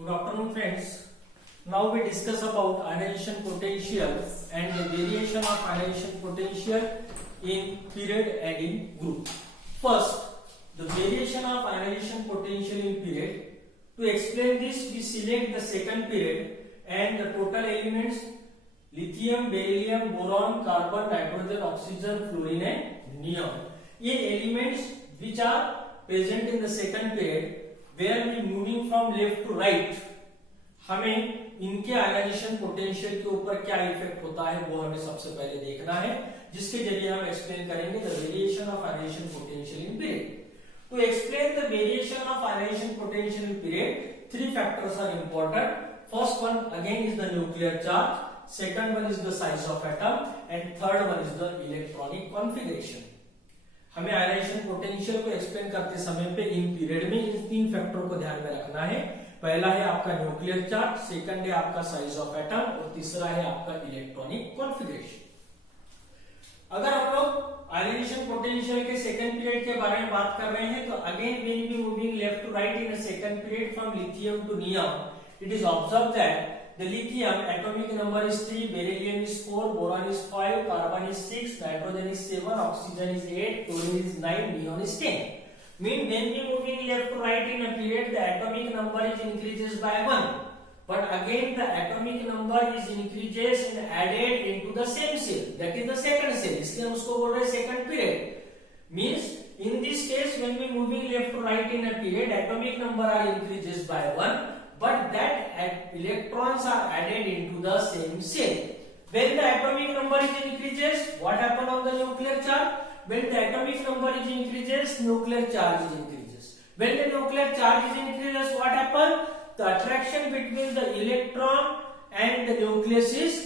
Good afternoon, friends. Now we discuss about ionization potential and the variation of ionization potential in period and in group. First, the variation of ionization potential in period. To explain this, we select the second period and the total elements lithium, beryllium, boron, carbon, nitrogen, oxygen, fluorine and neon. ये elements which are present in the second period where we moving from left to right, हमें इनके ionization potential के ऊपर क्या इफेक्ट होता है वो हमें सबसे पहले देखना है, जिसके जरिए हम एक्सप्लेन करेंगे the variation of ionization potential in period. To explain the variation of ionization potential in period, three factors are important. First one again is the nuclear charge, second one is the size of atom and third one is the electronic configuration. हमें ionization potential को explain करते समय पे in period में इन तीन फैक्टरों को ध्यान में रखना है. पहला है आपका न्यूक्लियर चार्ज, सेकंड है आपका साइज ऑफ एटम और तीसरा है आपका इलेक्ट्रॉनिक कॉन्फ़िगरेशन. अगर हम लोग आयनाइजेशन पोटेंशियल के सेकंड पीरियड के बारे में बात कर रहे हैं तो again when we moving left to right in a second period from lithium to neon, it is observe that the lithium atomic number is 3, beryllium is 4, boron is 5, carbon is 6, nitrogen is 7, oxygen is 8, fluorine is 9, neon is 10. Mean when we moving left to right in a period, the atomic number is increases by 1, but again the atomic number is increases and added into the same cell, that is the second cell. इसलिए हम उसको बोल रहे हैं second period. Means in this case when we moving left to right in a period, atomic number are increases by 1, but that electrons are added into the same cell. When the atomic number is increases, what happen on the nuclear charge? When the atomic number is increases, nuclear charge is increases. When the nuclear charge is increases, what happen? The attraction between the electron and the nucleus is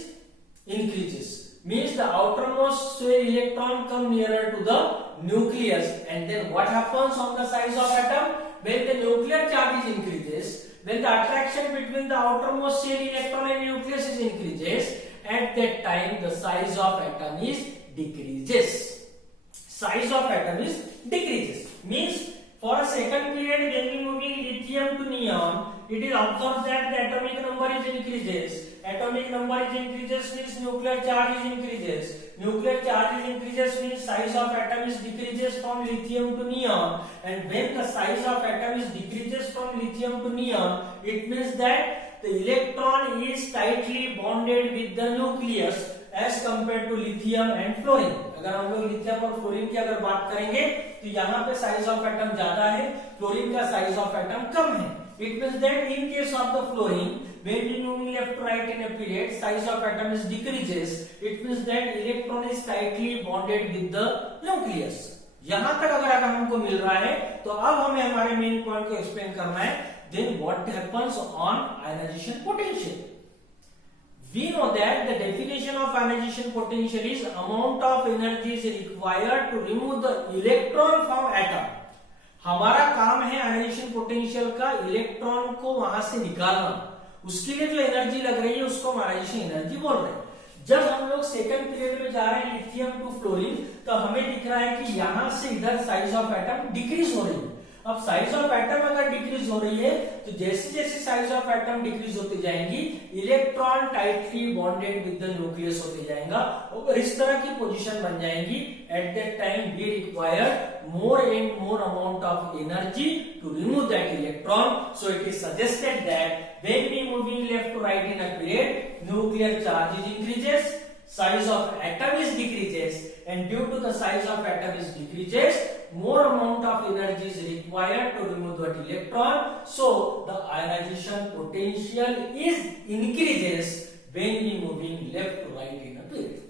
increases. Means the outermost electron come nearer to the nucleus, and then what happens on the size of atom? When the nuclear charge is increases, when the attraction between the outermost shell electron and nucleus is increases, at that time the size of atom is decreases. Size of atom is decreases. Means for a second period when we moving lithium to neon, it is observed that the atomic number is increases. Atomic number is increases means nuclear charge is increases. Nuclear charge is increases means size of atom is decreases from lithium to neon. And when the size of atom is decreases from lithium to neon, it means that the electron is tightly bonded with the nucleus as compared to lithium and fluorine. अगर हम लोग लिथियम और फ्लोरीन की अगर बात करेंगे तो यहाँ पे साइज ऑफ एटम ज्यादा है, फ्लोरीन का साइज ऑफ एटम कम है. It means that in case of the fluorine, when we move left to right in a period, size of atom is decreases. It means that electron is tightly bonded with the nucleus. यहाँ तक अगर हमको मिल रहा है तो अब हमें हमारे मेन पॉइंट को एक्सप्लेन करना है. Then what happens on ionization potential? We know that the definition of ionization potential is amount of energy is required to remove the electron from atom. हमारा काम है आयनाइजेशन पोटेंशियल का इलेक्ट्रॉन को वहां से निकालना. उसके लिए जो एनर्जी लग रही है उसको हम आयनाइजेशन एनर्जी बोल रहे हैं. जब हम लोग सेकंड पीरियड में जा रहे हैं लिथियम टू फ्लोरीन तो हमें दिख रहा है कि यहां से इधर साइज ऑफ एटम डिक्रीज हो रही है. अब साइज ऑफ एटम अगर डिक्रीज हो रही है तो जैसे जैसे साइज ऑफ एटम डिक्रीज होती जाएंगी electron tightly bonded with the nucleus होते जाएगा और इस तरह की पोजीशन बन जाएंगी. At that time we require more and more amount of energy to remove that electron. So it is suggested that when we moving left to right in a period, nuclear charge is increases, size of atom is decreases, and due to the size of atom is decreases, more amount of energy is required to remove that electron. So the ionization potential is increases when we moving left to right in a period.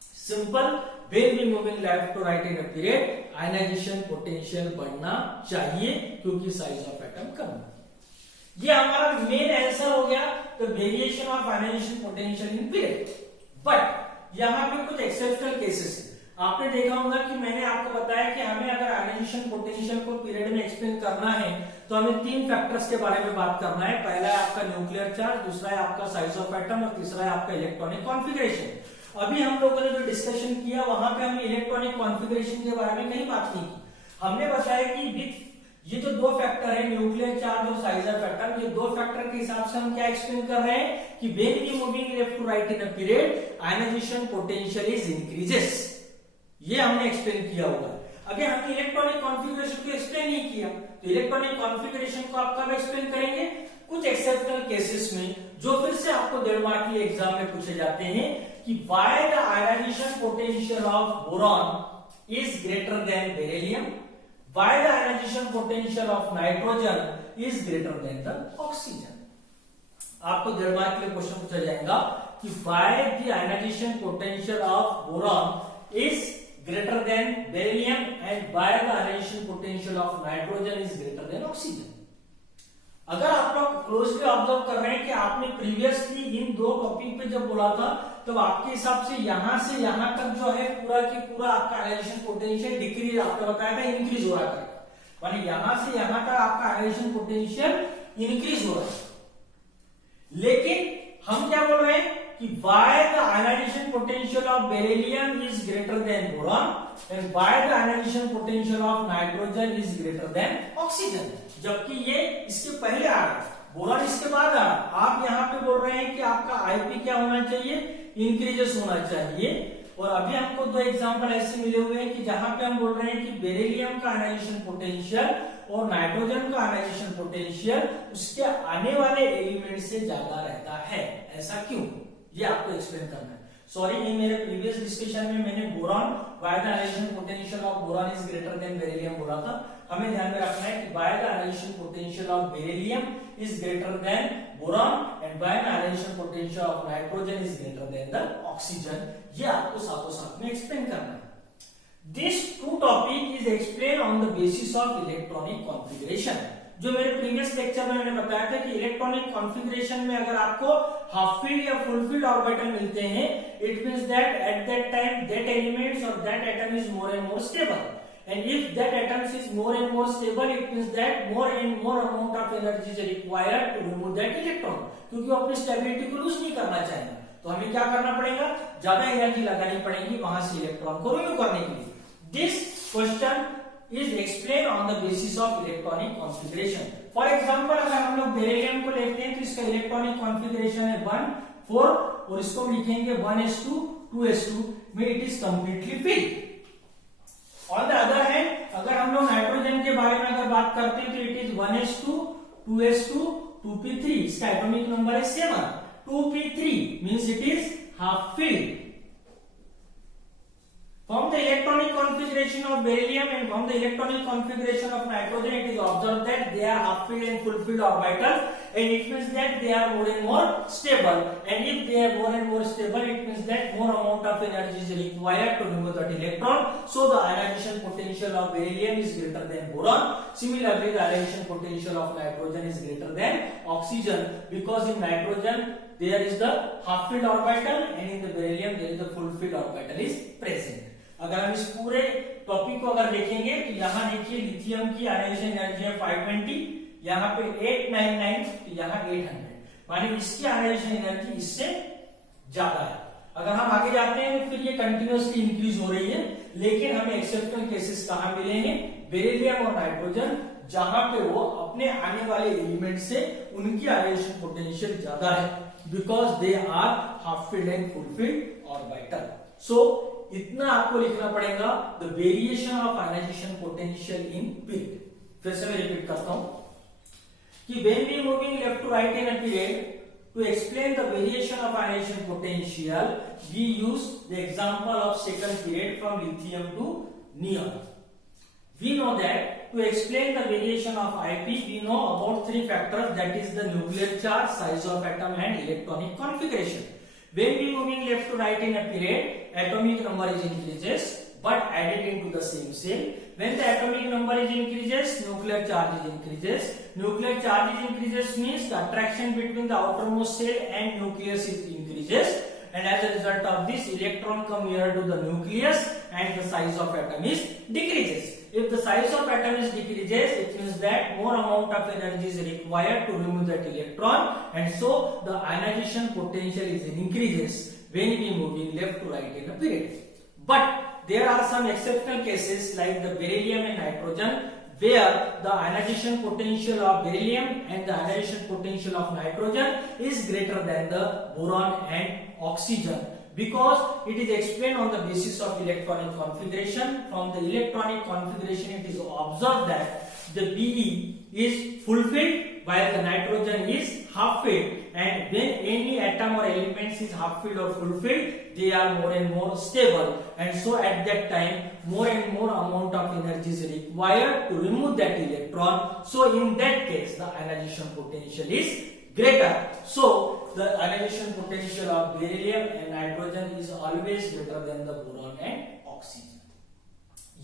Simple. When we moving left to right in a period, ionization potential बढ़ना चाहिए क्योंकि size of atom कम है. ये हमारा main answer हो गया the variation of ionization potential in period. But यहाँ पे कुछ एक्सेप्शनल केसेस है. आपने देखा होगा कि मैंने आपको बताया कि हमें अगर आयनाइजेशन पोटेंशियल को पीरियड में एक्सप्लेन करना है तो हमें तीन फैक्टर्स के बारे में बात करना है. पहला है आपका न्यूक्लियर चार्ज, दूसरा है आपका साइज ऑफ एटम और तीसरा है आपका इलेक्ट्रॉनिक कॉन्फ़िगरेशन. अभी हम लोगों ने जो डिस्कशन किया वहां पे हमने इलेक्ट्रॉनिक कॉन्फ़िगरेशन के बारे में कहीं बात नहीं की. हमने बताया कि ये जो दो फैक्टर है न्यूक्लियर चार्ज और साइज ऑफ एटम, के दो फैक्टर के हिसाब से हम क्या एक्सप्लेन कर रहे हैं कि when we moving left to right in a period ionization potential is increases, ये हमने एक्सप्लेन किया हुआ है। अभी हमने इलेक्ट्रॉनिक कॉन्फ़िगरेशन को एक्सप्लेन नहीं किया, तो इलेक्ट्रॉनिक कॉन्फ़िगरेशन को आप कब एक्सप्लेन करेंगे? कुछ एक्सेप्शनल केसेस में, जो फिर से आपको 1.5 मार्क के एग्जाम में पूछे जाते हैं कि why the ionization potential of boron is greater than beryllium, why the ionization potential of nitrogen is greater than the oxygen. आपको 1.5 मार्क के लिए क्वेश्चन पूछा जाएगा कि why the ionization potential of boron is greater than beryllium and why the ionization potential of nitrogen is greater than oxygen। अगर आप लोग closely observe कर रहे हैं कि आपने प्रीवियसली इन दो टॉपिक पे जब बोला था तो आपके हिसाब से यहां तक जो है पूरा की पूरा आपका आयनाइजेशन पोटेंशियल डिक्रीज आपको बताया था इंक्रीज हो रहा है, माने यहां से यहां तक आपका आयनाइजेशन पोटेंशियल इंक्रीज हो रहा है। लेकिन हम क्या बोल रहे हैं कि why the ionization potential of beryllium is greater than boron and why the ionization potential of nitrogen is greater than oxygen, जबकि ये इसके पहले आ रहा है, बोरॉन इसके बाद आ रहा है। आप यहाँ पे बोल रहे हैं कि आपका आईपी क्या होना चाहिए? इंक्रीजेस होना चाहिए। और अभी हमको दो एग्जांपल ऐसे मिले हुए हैं कि जहां पे हम बोल रहे हैं कि बेरिलियम का आयनाइजेशन पोटेंशियल और नाइट्रोजन का आयनाइजेशन पोटेंशियल उसके आने वाले एलिमेंट से ज्यादा रहता है। ऐसा क्यों, ये आपको एक्सप्लेन करना है। सॉरी, ये मेरे प्रीवियस डिस्कशन में मैंने boron why the ionization potential of boron is greater than beryllium बोला था। हमें ध्यान में रखना है कि why the ionization potential of beryllium is greater than boron and why the ionization potential of nitrogen is greater than the oxygen, ये आपको साथों साथ में एक्सप्लेन करना है। This two topic is explain on the basis of electronic configuration. जो मेरे previous lecture में मैंने बताया था कि इलेक्ट्रॉनिक कॉन्फ़िगरेशन में अगर आपको हाफ फील्ड या फुल फील्ड ऑर्बिटल मिलते हैं, it means that at that time that elements और that atom is more and more stable, and if that atoms is more and more stable, it means that more and more amount of energy is required to remove that electron, क्योंकि वो अपनी स्टेबिलिटी को लूज नहीं करना चाहेगा, तो हमें क्या करना पड़ेगा? ज्यादा एनर्जी लगानी पड़ेगी वहां से इलेक्ट्रॉन को रिमूव करने के लिए। This question is explained on the basis of electronic configuration। For example, अगर हम लोग बेरिलियम को लेते हैं तो इसका इलेक्ट्रॉनिक कॉन्फ़िगरेशन है 1 4 और इसको हम लिखेंगे 1s2 2s2 में it is completely filled. On the other hand अगर हम लोग नाइट्रोजन के बारे में अगर बात करते हैं तो it is 1s2 2s2 2p3, इसका एटॉमिक नंबर है 7। 2p3 means it is half filled. From the electronic configuration of beryllium and from the electronic configuration of nitrogen, it is observed that they are half filled and full filled orbitals, and it means that they are more and more stable. And if they are more and more stable, it means that more amount of energy is required to remove that electron. So the ionization potential of beryllium is greater than boron. Similarly, the ionization potential of nitrogen is greater than oxygen, because in nitrogen there is the half filled orbital and in the beryllium there is the full filled orbital is present। अगर हम इस पूरे टॉपिक को अगर देखेंगे तो यहाँ देखिए लिथियम की आयनाइजेशन एनर्जी है 520, यहाँ पे 899, तो यहाँ 800, माने इसकी आयनाइजेशन एनर्जी इससे ज्यादा है। अगर हम आगे जाते हैं तो फिर ये कंटिन्यूअसली इंक्रीज हो रही है, लेकिन हमें एक्सेप्शनल केसेस कहां मिले हैं? बेरिलियम और नाइट्रोजन, जहां पे वो अपने आने वाले एलिमेंट से उनकी आयनाइजेशन पोटेंशियल ज्यादा है, because they are half filled and full filled orbital. So इतना आपको लिखना पड़ेगा, the variation of ionization potential in period. फिर से मैं रिपीट करता हूं कि when we moving left to right in a period, to explain the variation of ionization potential, we use the example of second period from lithium to neon. We know that to explain the variation of IP, we know about three factors, that is the nuclear charge, size of atom and electronic configuration. When we moving left to right in a period, atomic number is increases but added into the same cell. When the atomic number is increases, nuclear charge is increases. Nuclear charge is increases means the attraction between the outermost cell and nucleus is increases, and as a result of this, electron come nearer to the nucleus and the size of atom is decreases. If the size of atom is decreases, it means that more amount of energy is required to remove that electron, and so the ionization potential is increases when we moving left to right in a period. But there are some exceptional cases like the beryllium and nitrogen, where the ionization potential of beryllium and the ionization potential of nitrogen is greater than the boron and oxygen, because it is explained on the basis of electronic configuration. From the electronic configuration, it is observed that the Be is fulfilled while the nitrogen is half filled, and when any atom or elements is half filled or fulfilled, they are more and more stable, and so at that time more and more amount of energy is required to remove that electron. So in that case the ionization potential is greater. So the ionization potential of beryllium and nitrogen is always greater than the boron and oxygen.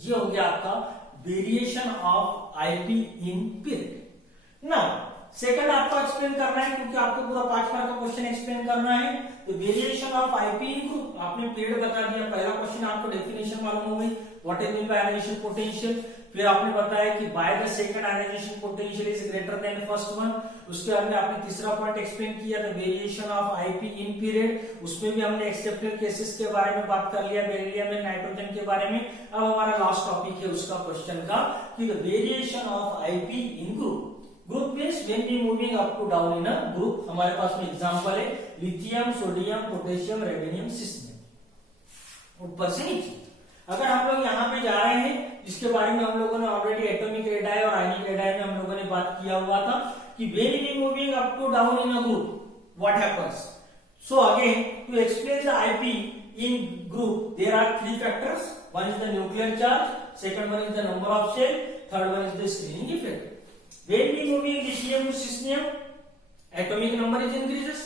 ये हो गया आपका variation of IP in period. Now second आपको एक्सप्लेन करना है, क्योंकि आपको पूरा 5 मार्क का क्वेश्चन एक्सप्लेन करना है। तो variation of IP in group, आपने पीरियड बता दिया, पहला क्वेश्चन आपको डेफिनेशन मालूम हो गई, what is mean by ionization potential. फिर आपने बताया कि by the second ionization potential is greater than first one. उसके बाद में आपने तीसरा पॉइंट एक्सप्लेन किया the variation of IP in period, उसमें भी हमने एक्सेप्टेड केसेस के बारे में बात कर लिया, बेरिलियम एंड नाइट्रोजन के बारे में। अब हमारा लास्ट टॉपिक है उसका क्वेश्चन का कि the variation of IP in group. Group means when we moving up to down in a group. हमारे पास में एग्जांपल है lithium, sodium, potassium, radium, system, ऊपर से नीचे। अगर हम लोग यहाँ पे जा रहे हैं, जिसके बारे में हम लोगों ने ऑलरेडी एटॉमिक रेडाई और आयनिक रेडाई में हम लोगों ने बात किया हुआ था कि when we moving up to down in a group what happens. So again to explain the IP in group there are 3 factors, one is the nuclear charge, second one is the number of shell, third one is the screening effect. When we moving lithium to cesium, atomic number is increases.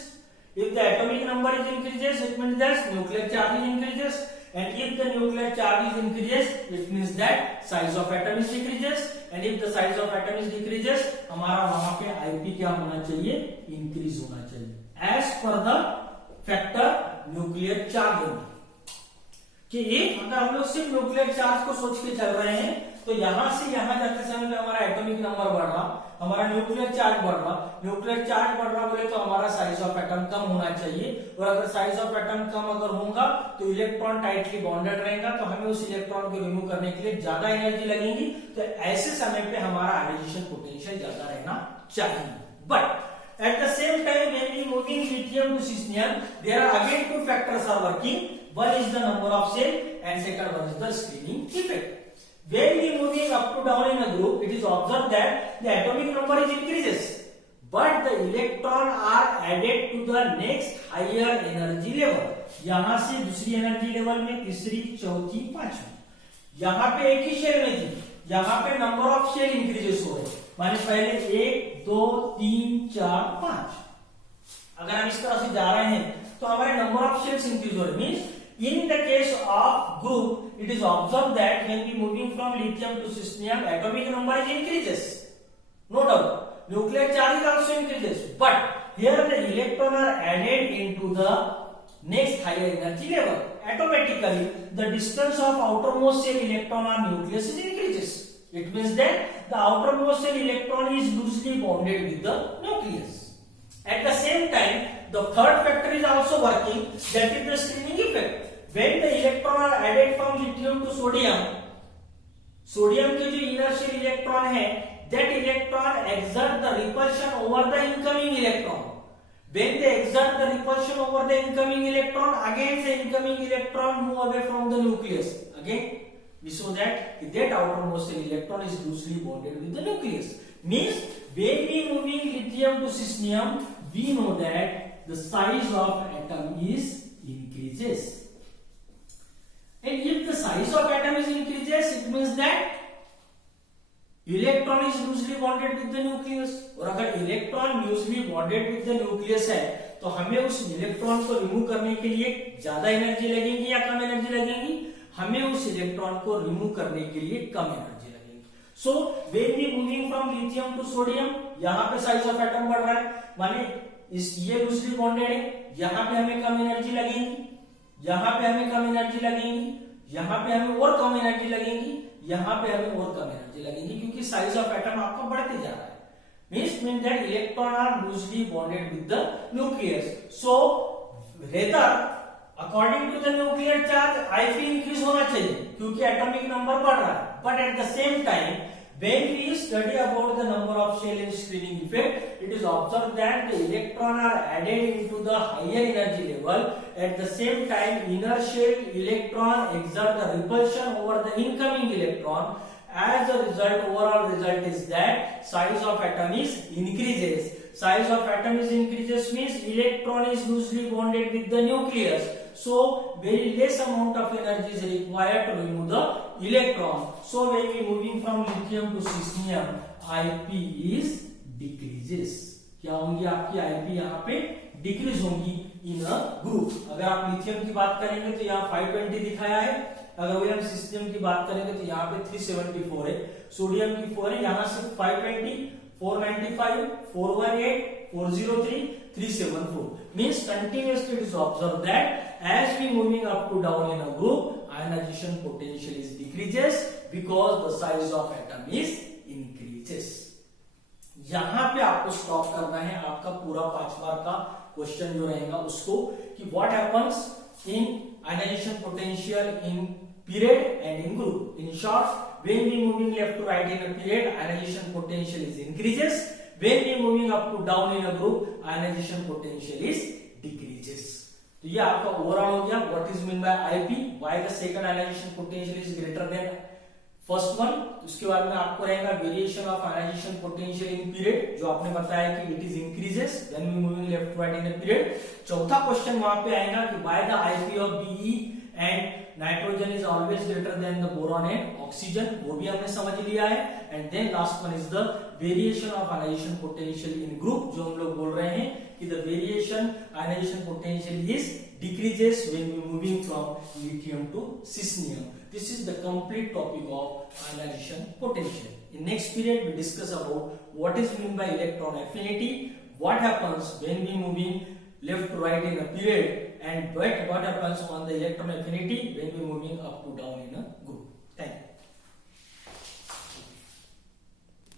If the atomic number is increases, it means that nuclear charge is increases, and if the nuclear charge is increases, it means that size of atom is decreases, and if the size of atom is decreases, हमारा वहां पे IP क्या होना चाहिए, increase होना चाहिए, as per the factor nuclear charge only। कि अगर हम लोग सिर्फ न्यूक्लियर चार्ज को सोच के चल रहे हैं तो यहां से यहां जाते समय में हमारा एटॉमिक नंबर बढ़ रहा, हमारा न्यूक्लियर चार्ज बढ़ रहा, न्यूक्लियर चार्ज बढ़ रहा बोले तो हमारा साइज ऑफ एटम कम होना चाहिए, और अगर साइज ऑफ एटम कम अगर होगा तो इलेक्ट्रॉन टाइटली बॉन्डेड रहेगा, तो हमें उस इलेक्ट्रॉन को रिमूव करने के लिए ज्यादा एनर्जी लगेगी, तो ऐसे समय पे हमारा आयनाइजेशन पोटेंशियल ज्यादा रहना चाहिए। But at the same time when we moving lithium to cesium, there are again 2 factors are working, one is the number of shell and second one is the screening effect। When we moving up to down in a group, it is observed that the atomic number is increases, but the electron are added to the next higher energy level। यहां से दूसरी energy level में तीसरी, चौथी, पांचवी, यहां पे एक ही शेल में थी, यहां पे नंबर ऑफ शेल इंक्रीजेस हो रहे, माने पहले 1 2 3 4 5, अगर हम इस तरह से जा रहे हैं तो हमारे नंबर ऑफ शेल्स इंक्रीज हो रहे। Means in the case of group it is observed that when we moving from lithium to cesium atomic number is increases, no doubt nuclear charge is also increases, but here the electron are added into the next higher energy level, automatically the distance of outermost shell electron or nucleus is increases। It means that the outermost shell electron is loosely bonded with the nucleus। At the same time the third factor is also working, that is the screening effect। When the electron are added from lithium to sodium, sodium के जो inner shell electron है, that electron exert the repulsion over the incoming electron। When they exert the repulsion over the incoming electron, again the incoming electron move away from the nucleus, again we show that outermost shell electron is loosely bonded with the nucleus। Means when we moving lithium to cesium, we know that the size of atom is increases, and if the size of atom is increases, it means that electron is loosely bonded with the nucleus। और अगर electron loosely bonded with the nucleus है तो हमें उस इलेक्ट्रॉन को रिमूव करने के लिए ज्यादा एनर्जी लगेगी या कम एनर्जी लगेगी, हमें उस इलेक्ट्रॉन को रिमूव करने के लिए कम एनर्जी लगेगी। So when we moving from lithium to sodium, यहाँ पे साइज ऑफ एटम बढ़ रहा है, माने इस ये लूजली बॉन्डेड है, यहाँ पे हमें कम एनर्जी लगेगी, यहाँ पे हमें कम एनर्जी लगेगी, यहाँ पे हमें और कम एनर्जी लगेगी, यहाँ पे हमें और कम एनर्जी लगेगी, क्योंकि साइज ऑफ एटम आपका बढ़ते जा रहा है। Mean that electron are loosely bonded with the nucleus. So rather according to the nuclear charge IP increase होना चाहिए क्योंकि एटॉमिक नंबर बढ़ रहा है, but at the same time When we study about the number of shell in screening effect, it is observed that the electron are added into the higher energy level. At the same time, inner shell electron exert the repulsion over the incoming electron. As a result, overall result is that size of atom is increases. Size of atom is increases means electron is loosely bonded with the nucleus. So very less amount of energy is required to remove the electron. So when we moving from lithium to cesium, IP is decreases. क्या होंगी आपकी IP यहाँ पे डिक्रीज होंगी इन a group. अगर आप लिथियम की बात करेंगे तो यहाँ 520 दिखाया है. अगर वही हम सिस्टम की बात करेंगे तो यहाँ पे 374 है. सोडियम की 4 है, यहाँ से 520, 495, 418, 403, 374. Means continuously it is observed that as we moving up to down in a group, ionization potential is decreases because the size of atom is increases. यहाँ पे आपको स्टॉप करना है. आपका पूरा 5 बार का क्वेश्चन जो रहेगा उसको कि what happens in ionization potential in period and in group. In short, when we moving left to right in a period, ionization potential is increases. When we moving up to down in a group, ionization potential is decreases. तो ये आपका ओवरऑल हो गया. What is mean by IP? Why the second ionization potential is greater than first one. उसके बाद में आपको रहेगा variation of ionization potential in period, जो आपने बताया कि it is increases when we moving left to right in a period. चौथा क्वेश्चन वहां पे आएगा कि why the IP of Be and nitrogen is always greater than the boron and oxygen, वो भी हमने समझ लिया है. And then last one is the variation of ionization potential in group, जो हम लोग बोल रहे हैं कि the variation ionization potential is decreases when we moving from lithium to cesium. This is the complete topic of ionization potential. In next period we discuss about what is mean by electron affinity, what happens when we moving left to right in a period, and what happens on the electron affinity when we moving up to down in a group.